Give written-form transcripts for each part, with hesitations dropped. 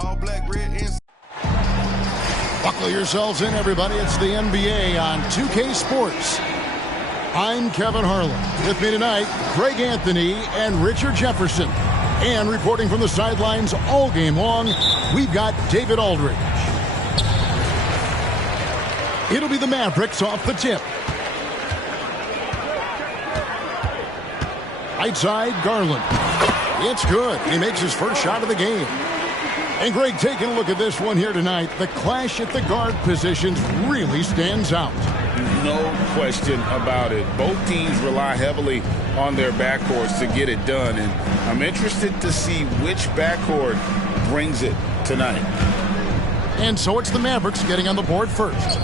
All black, red, and... Buckle yourselves in, everybody. It's the NBA on 2K Sports. I'm Kevin Harlan. With me tonight, Greg Anthony and Richard Jefferson. And reporting from the sidelines all game long, we've got David Aldridge. It'll be the Mavericks off the tip. Right side, Garland. It's good. He makes his first shot of the game. And Greg, taking a look at this one here tonight, the clash at the guard positions really stands out. No question about it. Both teams rely heavily on their backcourts to get it done, and I'm interested to see which backcourt brings it tonight. And so it's the Mavericks getting on the board first.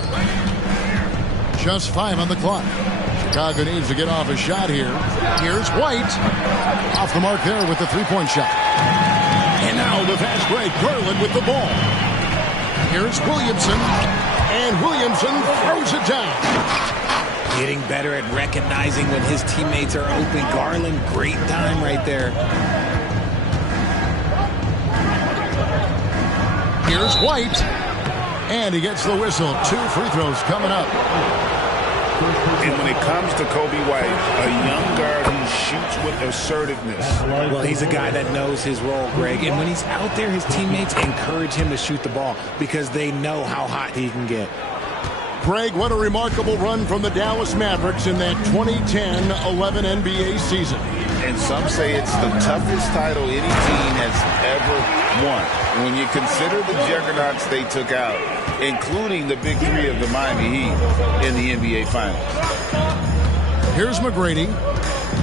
Just 5 on the clock. Chicago needs to get off a shot here. Here's White. Off the mark there with the three-point shot. And now the fast break. Garland with the ball. Here's Williamson. And Williamson throws it down. Getting better at recognizing when his teammates are open. Garland, great time right there. Here's White. And he gets the whistle. 2 free throws coming up. And when it comes to Kobe White, a young guard who shoots with assertiveness. Well, he's a guy that knows his role, Greg. And when he's out there, his teammates encourage him to shoot the ball because they know how hot he can get. Greg, what a remarkable run from the Dallas Mavericks in that 2010-11 NBA season. And some say it's the toughest title any team has ever won. When you consider the juggernauts they took out, including the big three of the Miami Heat in the NBA Finals. Here's McGrady.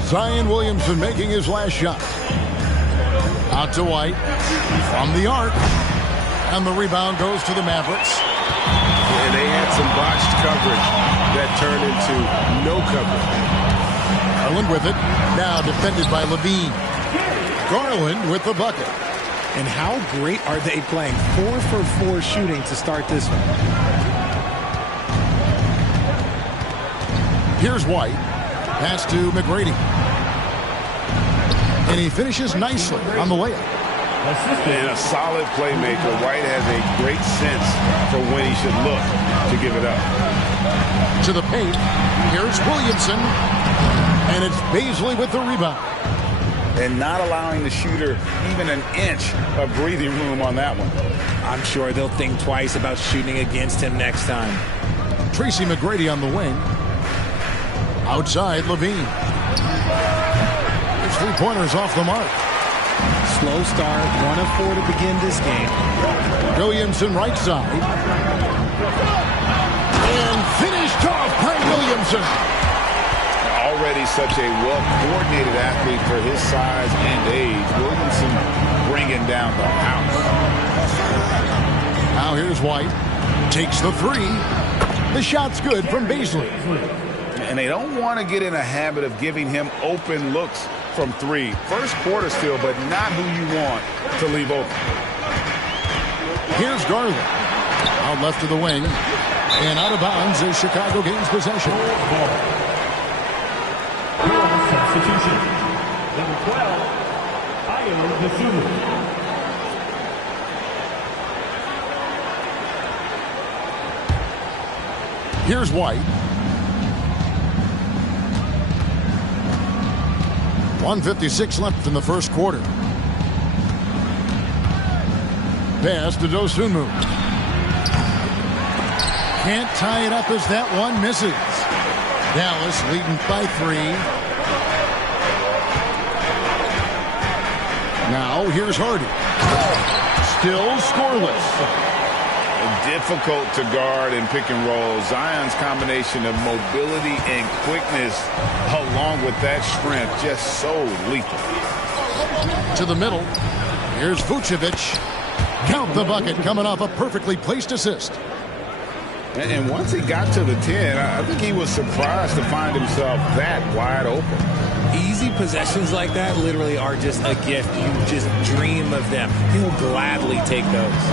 Zion Williamson making his last shot. Out to White. From the arc. And the rebound goes to the Mavericks. And they had some botched coverage that turned into no coverage. Garland with it. Now defended by Levine. Garland with the bucket. And how great are they playing? 4 for 4 shooting to start this one. Here's White. Pass to McGrady. And he finishes nicely on the layup. And a solid playmaker. White has a great sense for when he should look to give it up. To the paint. Here's Williamson. And it's Bazley with the rebound. And not allowing the shooter even an inch of breathing room on that one. I'm sure they'll think twice about shooting against him next time. Tracy McGrady on the wing. Outside, Levine. His three-pointers off the mark. Slow start, 1 of 4 to begin this game. Williamson right side. And finished off by Williamson. Already such a well-coordinated athlete for his size and age. Williamson bringing down the house. Now here's White. Takes the three. The shot's good from Bazley. And they don't want to get in a habit of giving him open looks from 3. First quarter still, but not who you want to leave open. Here's Garland. Out left to the wing. And out of bounds as Chicago gains possession. Substitution. Number 12, Ayo Dosunmu. Here's White. 1:56 left in the first quarter. Pass to Dosunmu. Can't tie it up as that one misses. Dallas leading by 3. Now here's Hardy. Still scoreless. Difficult to guard and pick and roll. Zion's combination of mobility and quickness along with that strength just so lethal. To the middle. Here's Vucevic. Count the bucket coming off a perfectly placed assist. And once he got to the 10, I think he was surprised to find himself that wide open. Easy possessions like that literally are just a gift. You just dream of them. He'll gladly take those.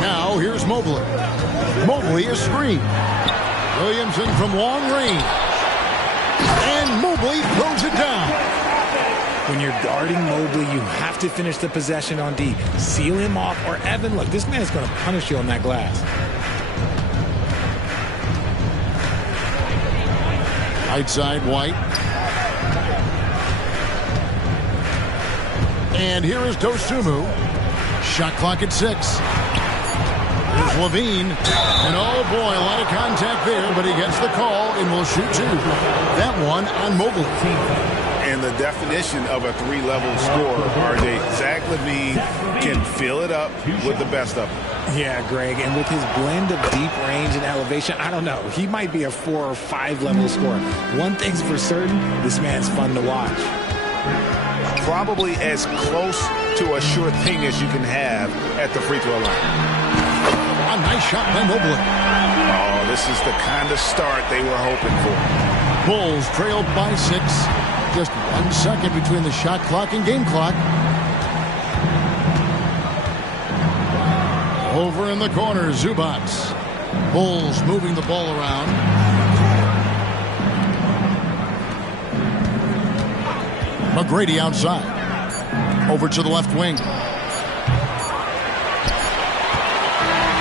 Now here's Mobley. Mobley a screen. Williamson from long range. And Mobley throws it down. When you're guarding Mobley, you have to finish the possession on D. Seal him off, or Evan, look, this man is going to punish you on that glass. Right side, White. And here is Dosunmu. Shot clock at 6. Here's Levine. And oh boy, a lot of contact there, but he gets the call and will shoot 2. That one on Mobley. And the definition of a 3-level scorer, RJ, Zach LaVine can fill it up with the best of them. Yeah, Greg, and with his blend of deep range and elevation, I don't know. He might be a 4 or 5 level scorer. One thing's for certain, this man's fun to watch. Probably as close to a sure thing as you can have at the free throw line. A nice shot by Mobley. Oh, this is the kind of start they were hoping for. Bulls trailed by 6. Just 1 second between the shot clock and game clock. Over in the corner, Zubac. Bulls moving the ball around. McGrady outside. Over to the left wing.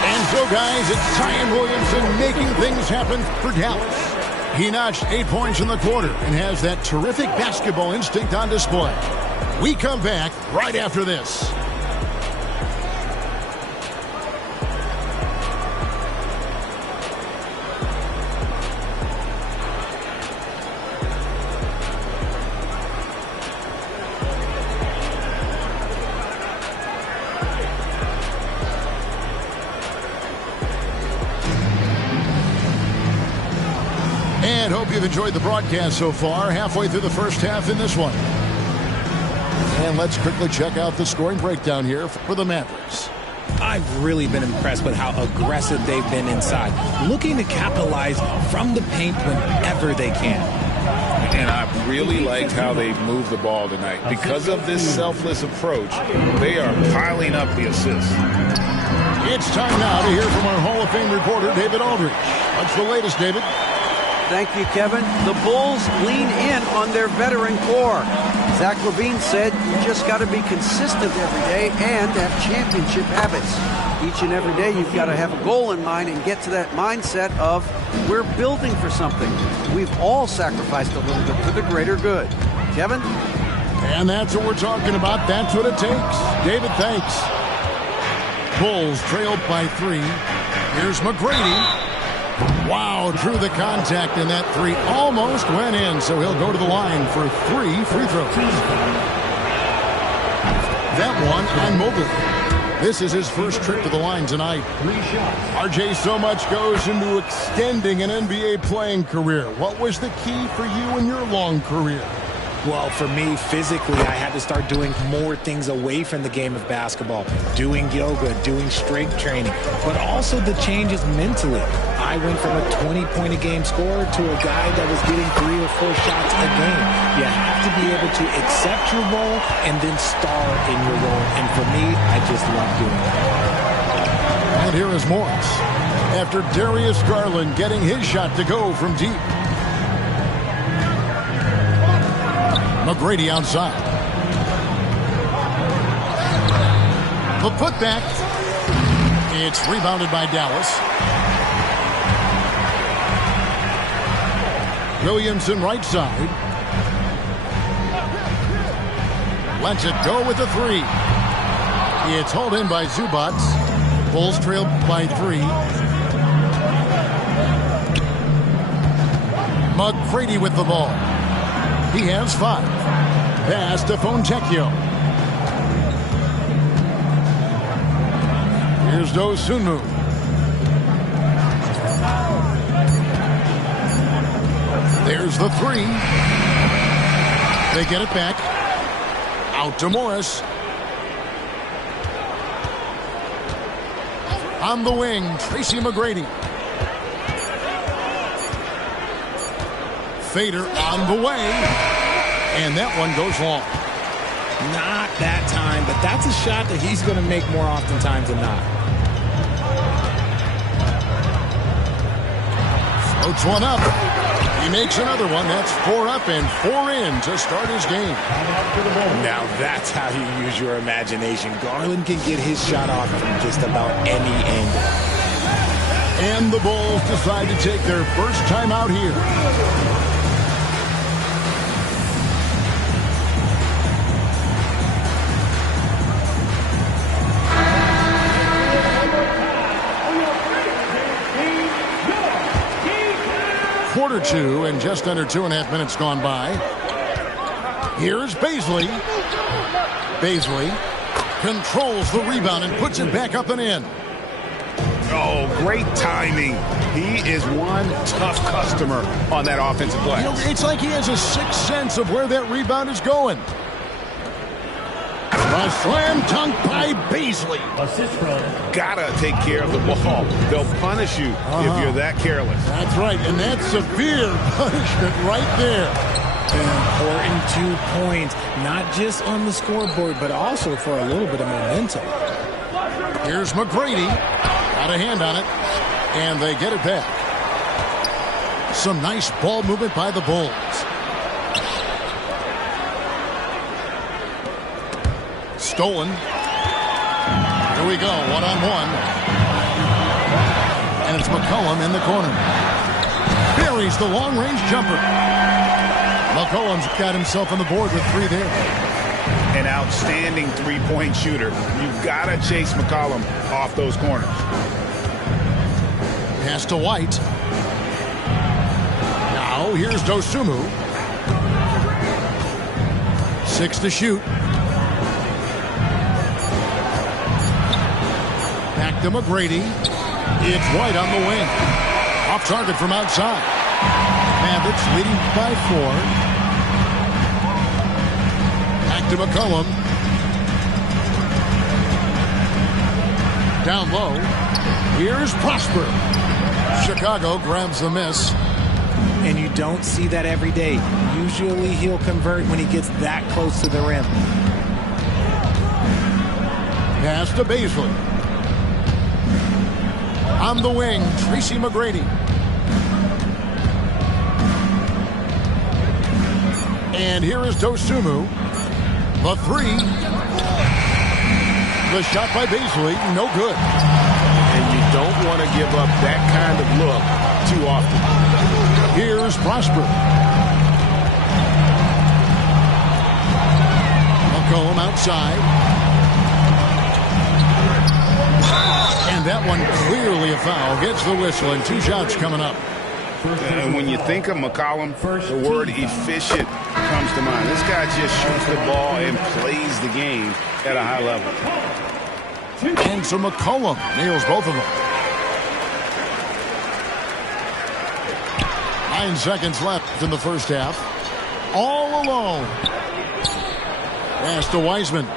And so, guys, it's Zion Williamson making things happen for Dallas. He notched 8 points in the quarter and has that terrific basketball instinct on display. We come back right after this. And hope you've enjoyed the broadcast so far. Halfway through the first half in this one. And let's quickly check out the scoring breakdown here for the Mavericks. I've really been impressed with how aggressive they've been inside, looking to capitalize from the paint whenever they can. And I really liked how they moved the ball tonight. Because of this selfless approach, they are piling up the assists. It's time now to hear from our Hall of Fame reporter, David Aldridge. What's the latest, David? Thank you, Kevin. The Bulls lean in on their veteran core. Zach LaVine said you just got to be consistent every day and have championship habits. Each and every day you've got to have a goal in mind and get to that mindset of we're building for something. We've all sacrificed a little bit for the greater good. Kevin? And that's what we're talking about. That's what it takes. David, thanks. Bulls trailed by 3. Here's McGrady. Wow, drew the contact, and that 3 almost went in, so he'll go to the line for 3 free throws. That one on Mobley. This is his first trip to the line tonight. RJ, so much goes into extending an NBA playing career. What was the key for you in your long career? Well, for me, physically, I had to start doing more things away from the game of basketball, doing yoga, doing strength training, but also the changes mentally. I went from a 20-point-a-game scorer to a guy that was getting 3 or 4 shots a game. You have to be able to accept your role and then star in your role. And for me, I just love doing that. And here is Morris. After Darius Garland getting his shot to go from deep. McGrady outside. The putback. It's rebounded by Dallas. Williamson right side. Lets it go with the 3. It's hauled in by Zubac. Bulls trailed by 3. McGrady with the ball. He has 5. Pass to Fontecchio. Here's Dosunmu. There's the 3. They get it back. Out to Morris. On the wing, Tracy McGrady. Fader on the way. And that one goes long. Not that time, but that's a shot that he's going to make more oftentimes than not. Floats one up. He makes another one. That's 4 up and 4 in to start his game. Now that's how you use your imagination. Garland can get his shot off from just about any angle. And the Bulls decide to take their first time out here. Quarter 2 and just under 2.5 minutes gone by. Here's Bazley. Bazley controls the rebound and puts it back up and in. Oh, great timing. He is one tough customer on that offensive play. You know, it's like he has a sixth sense of where that rebound is going. A slam dunk by Bazley. Assist from Gotta take care of the ball. They'll punish you if you're that careless. That's right, and that's severe punishment right there. An important 2 points, not just on the scoreboard, but also for a little bit of momentum. Here's McGrady. Got a hand on it, and they get it back. Some nice ball movement by the Bulls. Stolen. Here we go, one-on-one. And it's McCollum in the corner. Buries the long-range jumper. McCollum's got himself on the board with 3 there. An outstanding three-point shooter. You've got to chase McCollum off those corners. Pass to White. Now here's Dosunmu. 6 to shoot. Back to McGrady. It's White on the wing. Off target from outside. Mavericks leading by 4. Back to McCollum. Down low. Here's Prosper. Chicago grabs the miss. And you don't see that every day. Usually he'll convert when he gets that close to the rim. Pass to Bazley. On the wing, Tracy McGrady. And here is Dosunmu. The 3. The shot by Bazley, no good. And you don't want to give up that kind of look too often. Here's Prosper. McCollum outside. And that one clearly a foul. Gets the whistle and 2 shots coming up. And when you think of McCollum, the word efficient comes to mind. This guy just shoots the ball and plays the game at a high level. And so McCollum nails both of them. 9 seconds left in the first half. All alone. Pass to Wiseman.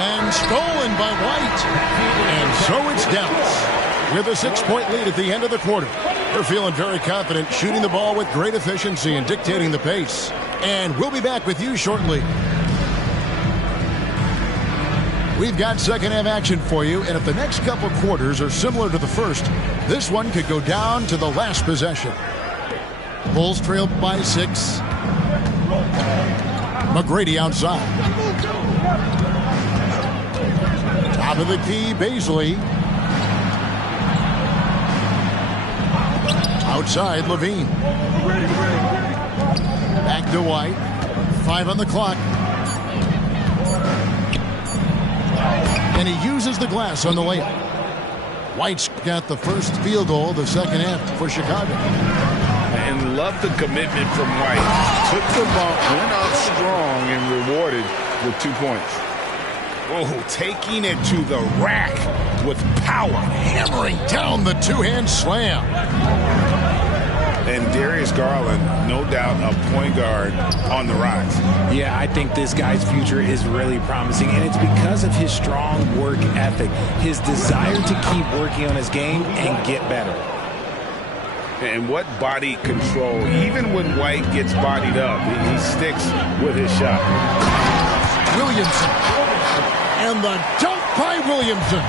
And stolen by White. And so it's Dallas with a 6-point lead at the end of the quarter. They're feeling very confident, shooting the ball with great efficiency and dictating the pace. And we'll be back with you shortly. We've got second half action for you, and if the next couple quarters are similar to the first, this one could go down to the last possession. Bulls trail by 6. McGrady outside. Top of the key, Bazley. Outside, Levine. Back to White. 5 on the clock. And he uses the glass on the layup. White's got the first field goal of the second half for Chicago. And love the commitment from White. Took the ball, went up strong, and rewarded with 2 points. Oh, taking it to the rack with power. Hammering down the two-hand slam. And Darius Garland, no doubt a point guard on the rise. Yeah, I think this guy's future is really promising, and it's because of his strong work ethic, his desire to keep working on his game and get better. And what body control. Even when White gets bodied up, he sticks with his shot. Williamson. And the dunk by Williamson.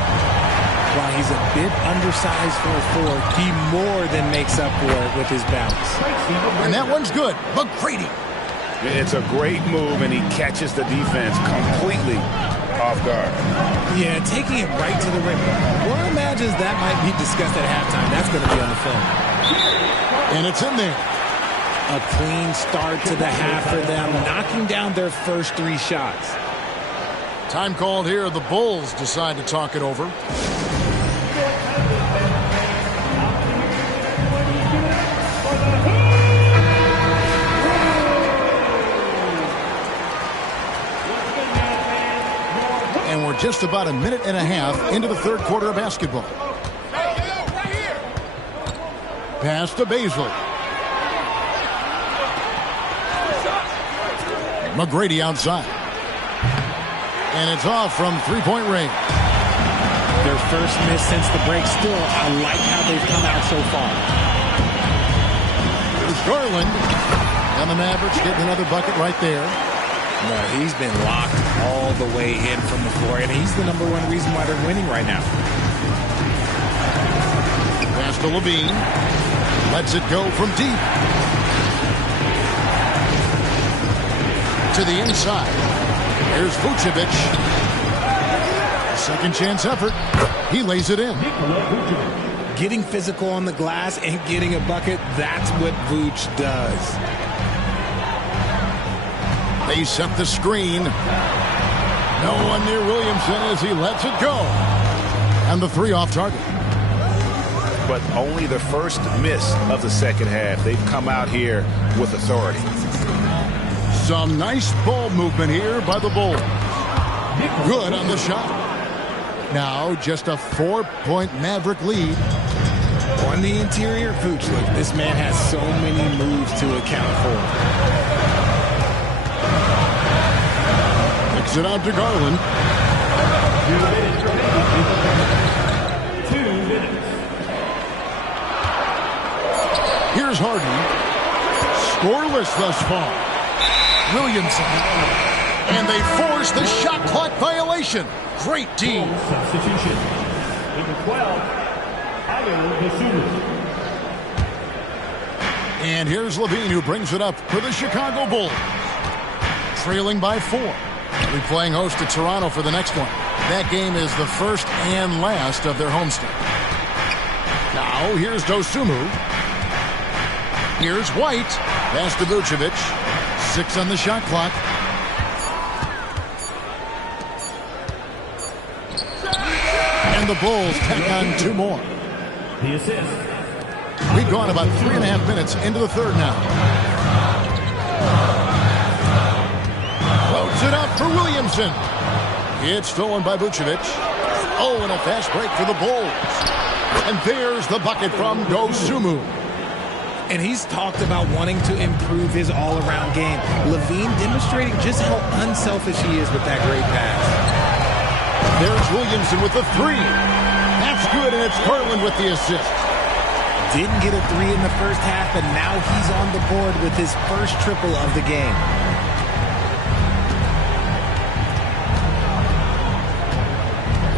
While he's a bit undersized for a forward, he more than makes up for it with his bounce. And that one's good. McGrady. It's a great move, and he catches the defense completely off guard. Yeah, taking it right to the rim. One imagines that might be discussed at halftime. That's going to be on the film. And it's in there. A clean start to the half for them, knocking down their first 3 shots. Time called here. The Bulls decide to talk it over. And we're just about a minute and a half into the third quarter of basketball. Pass to Baisley. McGrady outside. And it's off from three-point range. Their first miss since the break. Still, I like how they've come out so far. There's Garland. And the Mavericks getting another bucket right there. No, he's been locked all the way in from the floor, and he's the #1 reason why they're winning right now. Pass to Levine. Lets it go from deep. To the inside. Here's Vucevic. Second chance effort. He lays it in. Getting physical on the glass and getting a bucket, that's what Vuce does. They set the screen. No one near Williamson as he lets it go. And the 3 off target. But only the first miss of the second half. They've come out here with authority. Some nice ball movement here by the Bulls. Good on the shot. Now just a 4-point Maverick lead. On the interior, Vuce, look, this man has so many moves to account for. Kicks it out to Garland. 2 minutes. Here's Harden. Scoreless thus far. Williamson. And they force the shot clock violation. Great D. Substitution. Number 12, Ayo Dosunmu. And here's Levine who brings it up for the Chicago Bulls. Trailing by 4. They'll be playing host to Toronto for the next one. That game is the first and last of their homestand. Now here's Dosunmu. Here's White. Pass to Vucevic. 6 on the shot clock. And the Bulls tack on 2 more. The assist. We've gone about 3.5 minutes into the third now. Loads it up for Williamson. It's stolen by Vucevic. Oh, and a fast break for the Bulls. And there's the bucket from Dosunmu. And he's talked about wanting to improve his all-around game. Levine demonstrating just how unselfish he is with that great pass. There's Williamson with the 3. That's good, and it's Garland with the assist. Didn't get a 3 in the first half, but now he's on the board with his first triple of the game.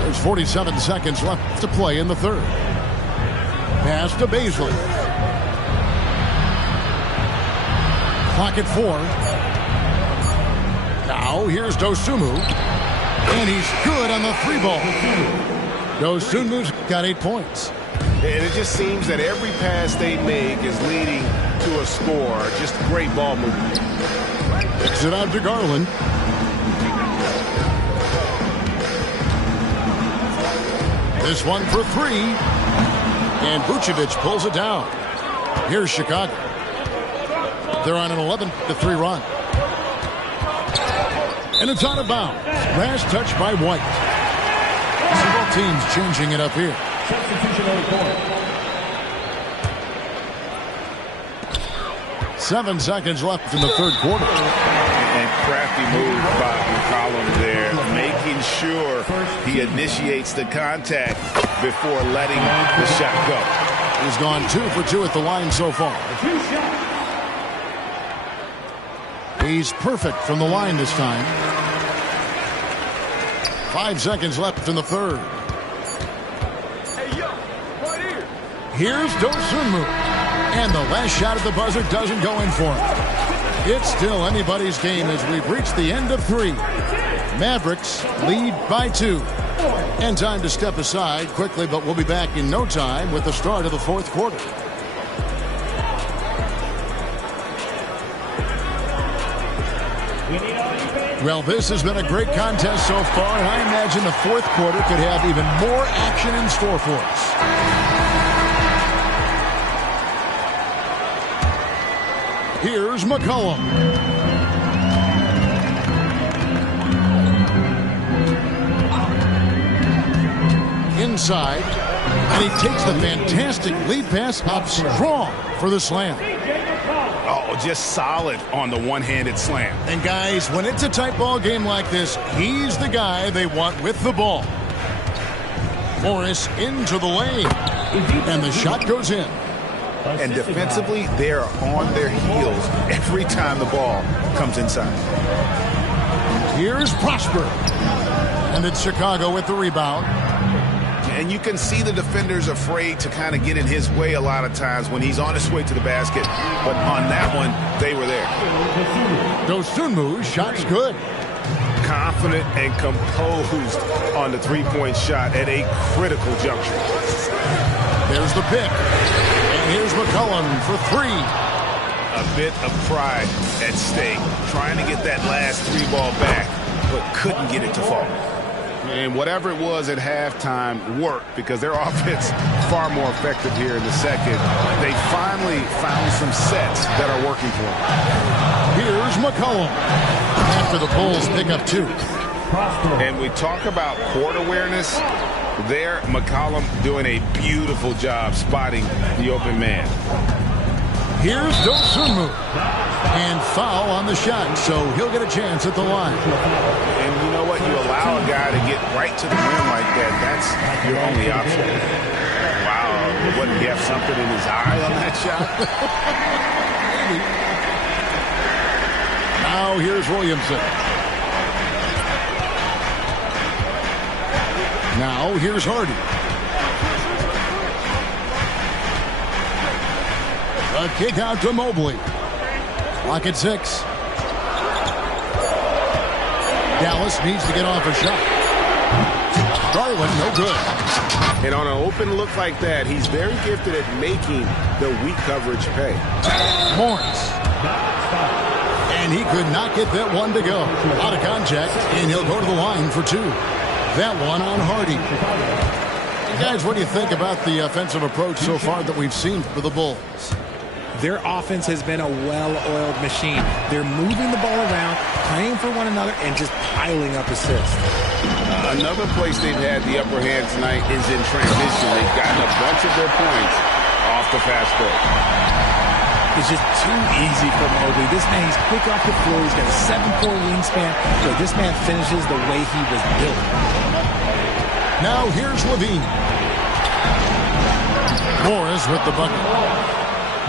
There's 47 seconds left to play in the third. Pass to Baisley. Clock at 4. Now here's Dosunmu. And he's good on the 3-ball. Dosunmu's got 8 points. And it just seems that every pass they make is leading to a score. Just great ball movement. Kicks it out to Garland. This one for 3. And Vucevic pulls it down. Here's Chicago. They're on an 11-3 run. And it's out of bounds. Last touch by White. So both teams changing it up here. Substitution on the court. 7 seconds left in the third quarter. And crafty move by McCollum there, making sure he initiates the contact before letting the shot go. He's gone 2 for 2 at the line so far. He's perfect from the line this time. 5 seconds left in the third. Here's Dosunmu. And the last shot at the buzzer doesn't go in for him. It's still anybody's game as we've reached the end of 3. Mavericks lead by 2. And time to step aside quickly, but we'll be back in no time with the start of the 4th quarter. Well, this has been a great contest so far, and I imagine the 4th quarter could have even more action in store for us. Here's McCollum. Inside, and he takes the fantastic lead pass up strong for the slam. Oh, just solid on the one-handed slam. And guys, when it's a tight ball game like this, he's the guy they want with the ball. Morris into the lane, and the shot goes in. And defensively, they're on their heels every time the ball comes inside. Here's Prosper. And it's Chicago with the rebound. And you can see the defenders afraid to kind of get in his way a lot of times when he's on his way to the basket. But on that one, they were there. Dosunmu's shot's good. Confident and composed on the three-point shot at a critical juncture. There's the pick. And here's McCollum for 3. A bit of pride at stake, trying to get that last 3-ball back, but couldn't get it to fall. And whatever it was at halftime worked because their offense far more effective here in the second. They finally found some sets that are working for them. Here's McCollum after the Bulls pick up 2. And we talk about court awareness. There, McCollum doing a beautiful job spotting the open man. Here's Dosunmu. And foul on the shot, so he'll get a chance at the line. And you know what? You allow a guy to get right to the rim like that. That's your only option. Wow. Wouldn't he have something in his eye on that shot? Now here's Williamson. Now here's Hardy. A kick out to Mobley. Clock at 6. Dallas needs to get off a shot. Garland, no good. And on an open look like that, he's very gifted at making the weak coverage pay. Morris. And he could not get that one to go. Out of contact, and he'll go to the line for 2. That one on Hardy. And guys, what do you think about the offensive approach so far that we've seen for the Bulls? Their offense has been a well-oiled machine. They're moving the ball around, playing for one another, and just piling up assists. Another place they've had the upper hand tonight is in transition. They've gotten a bunch of their points off the fast break. It's just too easy for Mobley. This man, he's quick off the floor. He's got a 7'4" wingspan. So this man finishes the way he was built. Now here's Levine. Morris with the bucket.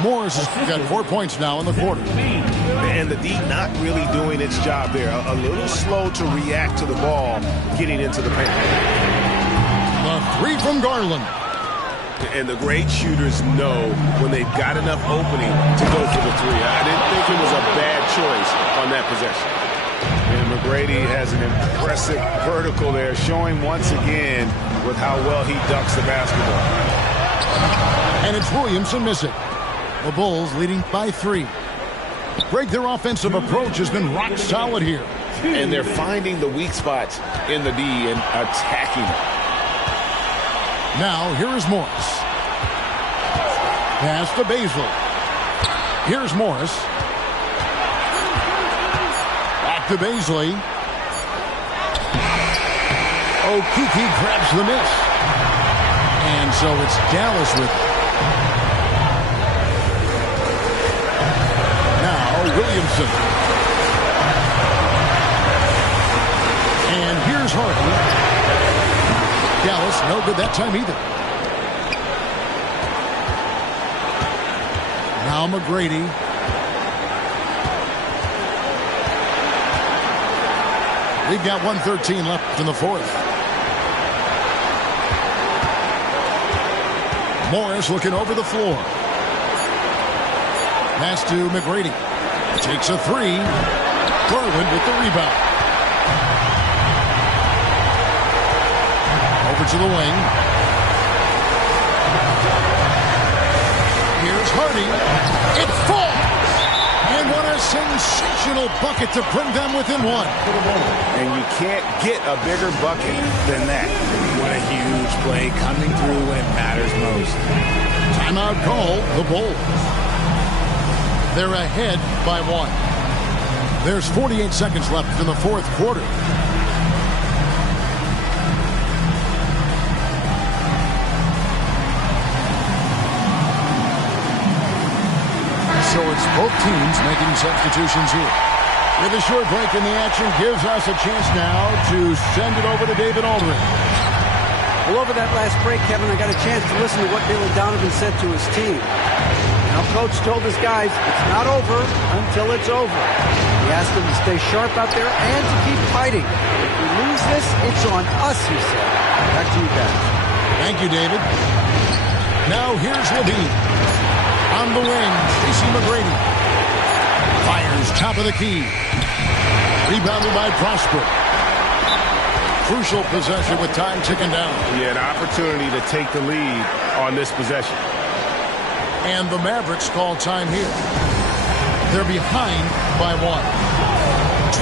Morris has got 4 points now in the quarter. And the D not really doing its job there. A little slow to react to the ball getting into the paint. The 3 from Garland. And the great shooters know when they've got enough opening to go for the 3. I didn't think it was a bad choice on that possession. And McGrady has an impressive vertical there, showing once again with how well he ducks the basketball. And it's Williamson missing. The Bulls leading by 3. Greg, their offensive approach has been rock solid here. And they're finding the weak spots in the D and attacking it. Now, here is Morris. Pass to Basil. Here's Morris. Back to Baisley. Okeke grabs the miss. And so it's Dallas with it. Williamson. And here's Hardy. Dallas, no good that time either. Now McGrady. We've got 1:13 left in the 4th. Morris looking over the floor. Pass to McGrady. Takes a three. Garland with the rebound. Over to the wing. Here's Hardy. It falls! And what a sensational bucket to bring them within one. And you can't get a bigger bucket than that. What a huge play coming through when it matters most. Timeout call, the Bulls. They're ahead by 1. There's 48 seconds left in the fourth quarter. So it's both teams making substitutions here. With a short break in the action gives us a chance now to send it over to David Aldridge. Well, over that last break, Kevin, I got a chance to listen to what Billy Donovan said to his team. Now, Coach told his guys it's not over until it's over. He asked them to stay sharp out there and to keep fighting. If we lose this, it's on us, he said. Back to you guys. Thank you, David. Now here's Levine. On the wing, Tracy McGrady. Fires top of the key. Rebounded by Prosper. Crucial possession with time ticking down. Yeah, an opportunity to take the lead on this possession. And the Mavericks call time here. They're behind by 1.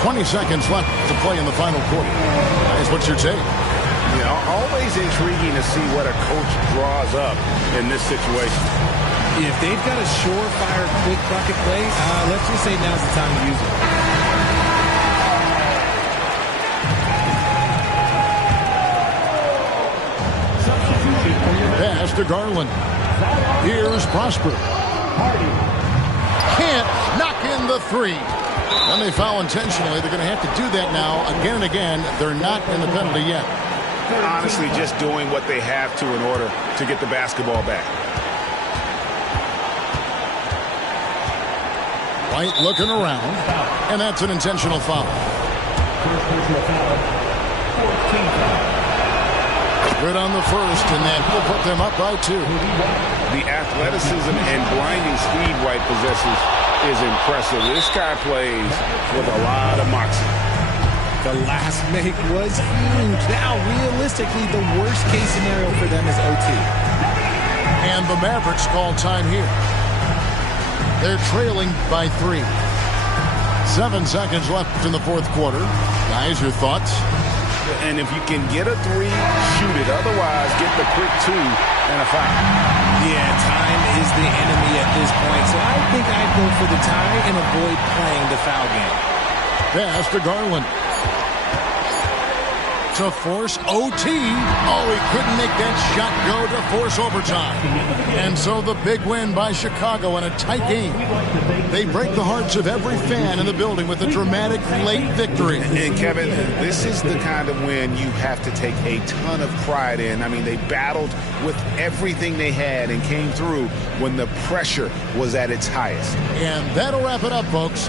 20 seconds left to play in the final quarter. Guys, what's your take? You know, always intriguing to see what a coach draws up in this situation. If they've got a surefire quick bucket play, let's just say now's the time to use it. Pass to Garland. Here's Prosper. Can't knock in the three. When they foul intentionally, they're going to have to do that now again and again. They're not in the penalty yet. They're honestly just doing what they have to in order to get the basketball back. White looking around, and that's an intentional foul. Good on the first, and that will put them up by 2. The athleticism and blinding speed White possesses is impressive. This guy plays with a lot of moxie. The last make was huge. Now, realistically, the worst-case scenario for them is OT. And the Mavericks call time here. They're trailing by 3. 7 seconds left in the fourth quarter. Guys, your thoughts? And if you can get a 3, shoot it. Otherwise, get the quick 2 and a foul. Yeah, time is the enemy at this point. So I think I'd go for the tie and avoid playing the foul game. Pass to Garland. To force OT. Oh, he couldn't make that shot go to force overtime. And so the big win by Chicago in a tight game. They break the hearts of every fan in the building with a dramatic late victory. And Kevin, this is the kind of win you have to take a ton of pride in. I mean, they battled with everything they had and came through when the pressure was at its highest. And that'll wrap it up, folks.